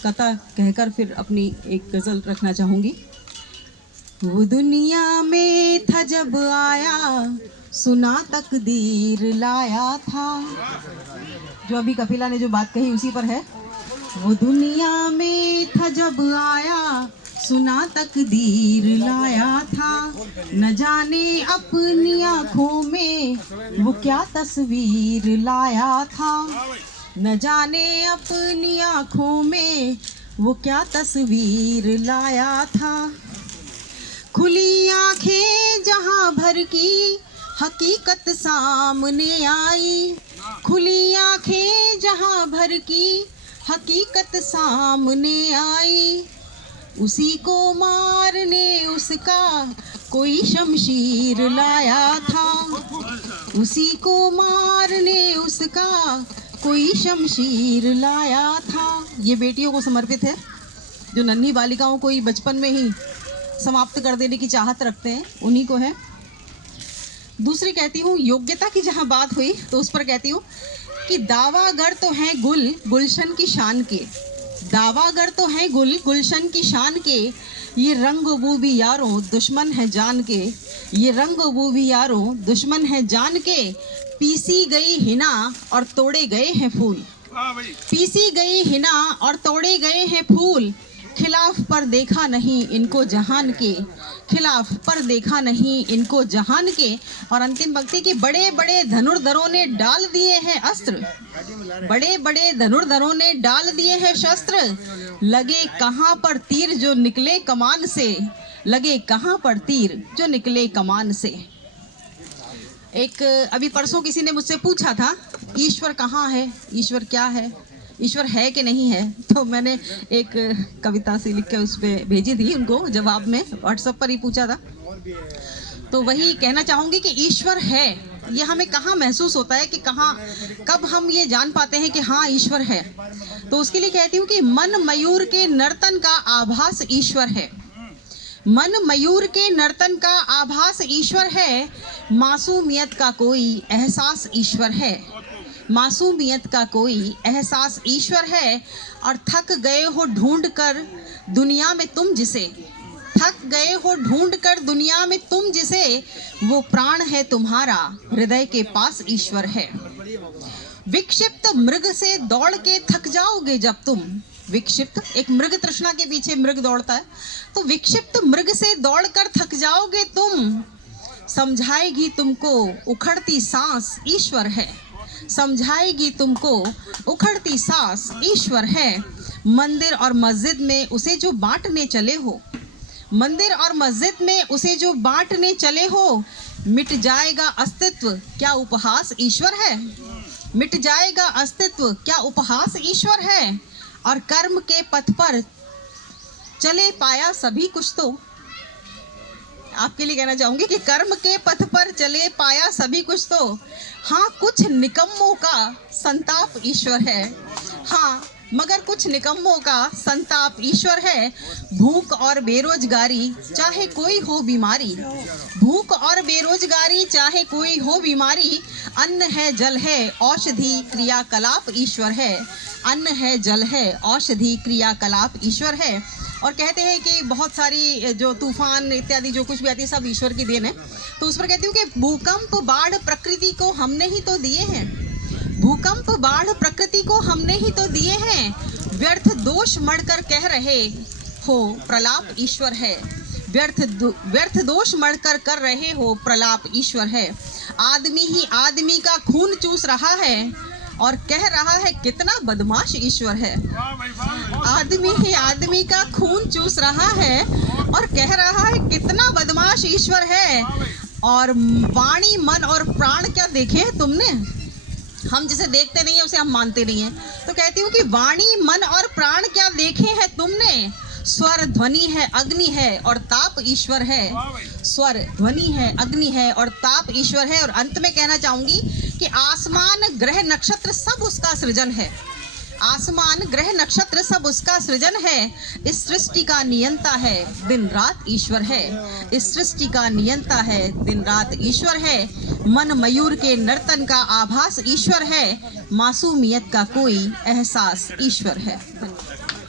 कथा कहकर फिर अपनी एक गज़ल रखना चाहूँगी। वो दुनिया में था जब आया, सुना तकदीर लाया था। जो अभी कपिला ने जो बात कही उसी पर है। वो दुनिया में था जब आया, सुना तकदीर लाया था। न जाने अपनी आँखों में वो क्या तस्वीर लाया था। न जाने अपनी आँखों में वो क्या तस्वीर लाया था। खुली आँखें जहाँ भर की हकीकत सामने आई। खुली आँखें जहाँ भर की हकीकत सामने आई। उसी को मारने उसका कोई शमशीर लाया था। उसी को मारने उसका कोई शमशीर लाया था। ये बेटियों को समर्पित है, जो नन्ही बालिकाओं को ही बचपन में ही समाप्त कर देने की चाहत रखते हैं, उन्हीं को है। दूसरी कहती हूँ, योग्यता की जहाँ बात हुई तो उस पर कहती हूँ कि दावागर तो हैं गुल गुलशन की शान के। दावागर तो हैं गुल गुलशन की शान के, ये रंग वो भी यारों दुश्मन है जान के। ये रंग वो भी यारों दुश्मन है जान के। पीसी गई हिना और तोड़े गए हैं फूल। पीसी गई हिना और तोड़े गए हैं फूल। खिलाफ पर देखा नहीं इनको जहान के। खिलाफ पर देखा नहीं इनको जहान के। और अंतिम पंक्ति की, बड़े बड़े धनुर्धरों ने डाल दिए हैं अस्त्र। बड़े बड़े धनुर्धरों ने डाल दिए हैं शस्त्र। लगे कहाँ पर तीर जो निकले कमान से। लगे कहाँ पर तीर जो निकले कमान से। एक अभी परसों किसी ने मुझसे पूछा था, ईश्वर कहाँ है, ईश्वर क्या है, ईश्वर है कि नहीं है। तो मैंने एक कविता सी लिख के उस पर भेजी थी उनको, जवाब में व्हाट्सएप पर ही पूछा था। तो वही कहना चाहूँगी कि ईश्वर है, ये हमें कहाँ महसूस होता है, कि कहाँ कब हम ये जान पाते हैं कि हाँ ईश्वर है। तो उसके लिए कहती हूँ कि मन मयूर के नर्तन का आभास ईश्वर है। मन मयूर के नर्तन का आभास ईश्वर है। मासूमियत का कोई एहसास ईश्वर है। मासूमियत का कोई एहसास ईश्वर है। और थक गए हो ढूंढ कर दुनिया में तुम जिसे। थक गए हो ढूंढ कर दुनिया में तुम जिसे। वो प्राण है तुम्हारा हृदय के पास ईश्वर है। विक्षिप्त मृग से दौड़ के थक जाओगे जब तुम। विक्षिप्त, एक मृग तृष्णा के पीछे मृग दौड़ता है, तो विक्षिप्त मृग से दौड़कर थक जाओगे तुम। समझाएगी तुमको उखड़ती सांस ईश्वर है। समझाएगी तुमको उखड़ती सांस ईश्वर है। मंदिर और मस्जिद में उसे जो बांटने चले हो। मंदिर और मस्जिद में उसे जो बांटने चले हो। मिट जाएगा अस्तित्व क्या उपहास ईश्वर है। मिट जाएगा अस्तित्व क्या उपहास ईश्वर है। और कर्म के पथ पर चले पाया सभी कुछ। तो आपके लिए कहना चाहूंगी कि कर्म के पथ पर चले पाया सभी कुछ। तो हाँ, कुछ निकम्मों का संताप ईश्वर है। हाँ, मगर कुछ निकम्मों का संताप ईश्वर है। भूख और बेरोजगारी चाहे कोई हो बीमारी। भूख और बेरोजगारी चाहे कोई हो बीमारी। अन्न है जल है औषधि क्रियाकलाप ईश्वर है। अन्न है जल है औषधि क्रियाकलाप ईश्वर है। और कहते हैं कि बहुत सारी जो तूफान इत्यादि जो कुछ भी आती है सब ईश्वर की देन है। तो उस पर कहती हूँ कि भूकंप बाढ़ प्रकृति को हमने ही तो दिए हैं। भूकंप बाढ़ प्रकृति को हमने ही तो दिए हैं। व्यर्थ दोष मढ़कर कह रहे हो प्रलाप ईश्वर है। व्यर्थ दोष मढ़कर कर रहे हो प्रलाप ईश्वर है। आदमी ही आदमी का खून चूस रहा है और कह रहा है कितना बदमाश ईश्वर है। आदमी ही आदमी का खून चूस रहा है और कह रहा है कितना बदमाश ईश्वर है। और वाणी मन और प्राण क्या देखे हैं तुमने। हम जिसे देखते नहीं है उसे हम मानते नहीं है। तो कहती हूँ कि वाणी मन और प्राण क्या देखे हैं तुमने। स्वर ध्वनि है अग्नि है और ताप ईश्वर है। स्वर ध्वनि है अग्नि है और ताप ईश्वर है। और अंत में कहना चाहूंगी कि आसमान ग्रह नक्षत्र सब उसका सृजन है। आसमान ग्रह नक्षत्र सब उसका सृजन है। इस सृष्टि का नियंता है दिन रात ईश्वर है। इस सृष्टि का नियंता है दिन रात ईश्वर है। मन मयूर के नर्तन का आभास ईश्वर है। मासूमियत का कोई एहसास ईश्वर है।